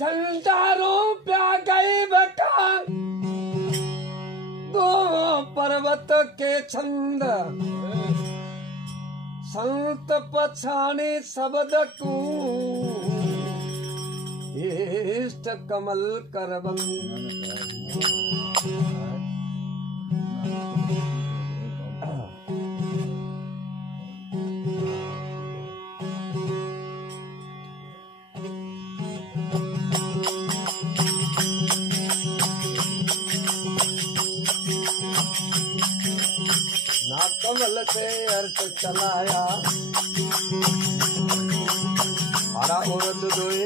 ठंडारों प्या गई बटा दो पर्वत के छंद संत पछाने शब्द को इष्ट कमल करबंद कमल से अर्थ चलाया हरा उर्द दोई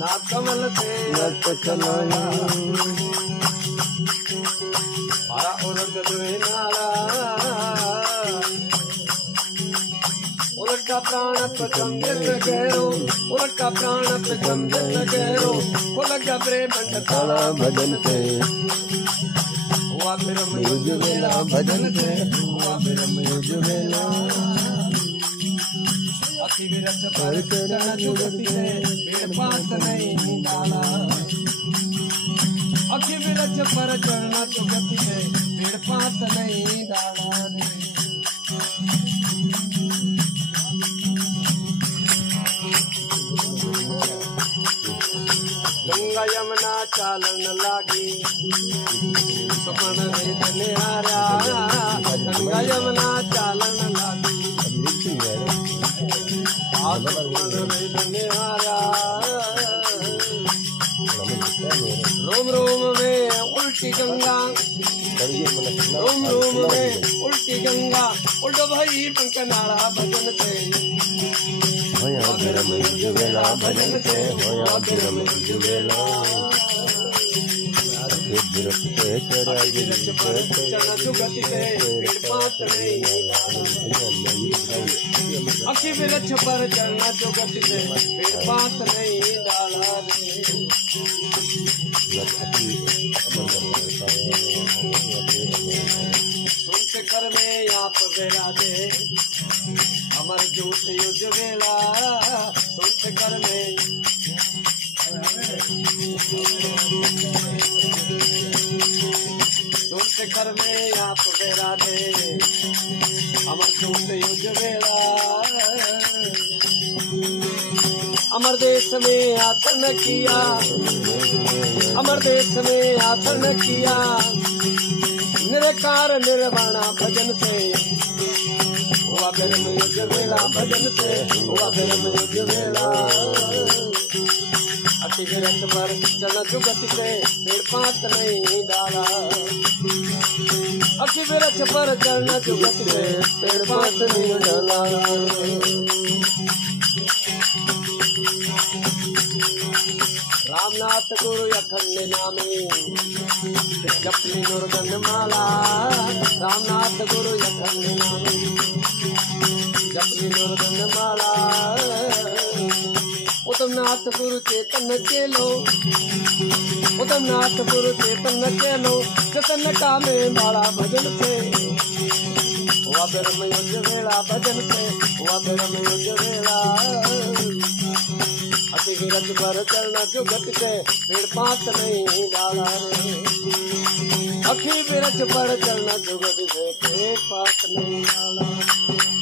ना कमल से अर्थ चलाया हरा उर्द दोई नारा उलट प्राण पचंदित गैरो उलट प्राण पचंदित गैरो खुल गबरे मंड ताला भजन से हुआ ब्रह्म युज वेला भजन से हुआ ब्रह्म युज वेला अति विरत पर चरण जुगति से वेद पात नहीं डाला अति विरत पर चरण जुगति से वेद पात नहीं डाला गंगा यमुना चालन लागी सुमन निहारा गंगा यमुना चालन लागी निहारा रोम रोम में उल्टी गंगा रोम रोम में उल्टी गंगा उल्ट भाई पंकनाड़ा भजन से होया ब्रह्म युज वेला भजन से होया ब्रह्म युज वेला अखी विरछ पर चढ़ना जुगति से पेड़ पात नहीं डाला सुन शिखर में आप विराजे अमर ज्योत युज वेला सुन शिखर में शिखर में आप विराजे अमर ज्योत युज वेला अमर देश में आसन किया अमर देश में आसन किया निरकार निर्वाणा भजन से हुआ ब्रह्म युज वेला भजन से हुआ ब्रह्म युज वेला अति विरत पर चरण जुगति से पेड़ पात नहीं डाला अति विरत पर चरण जुगति से पेड़ पात नहीं डाला रामनाथ गुरु अखंड नामे जपली दुर्गन माला रामनाथ गुरु अखंड नामे जपली दुर्गन माला उत्तमनाथ गुरु चेतन चेलो उत्तमनाथ गुरु चेतन चेलो जतन का में बाड़ा भजन से हुआ ब्रह्म युज वेला भजन से हुआ ब्रह्म युज वेला अति विरत पर चलना जुगत से पेड़ पात नहीं डाला अखी विरत पर चलना जुगत से पेड़ पात नहीं डाला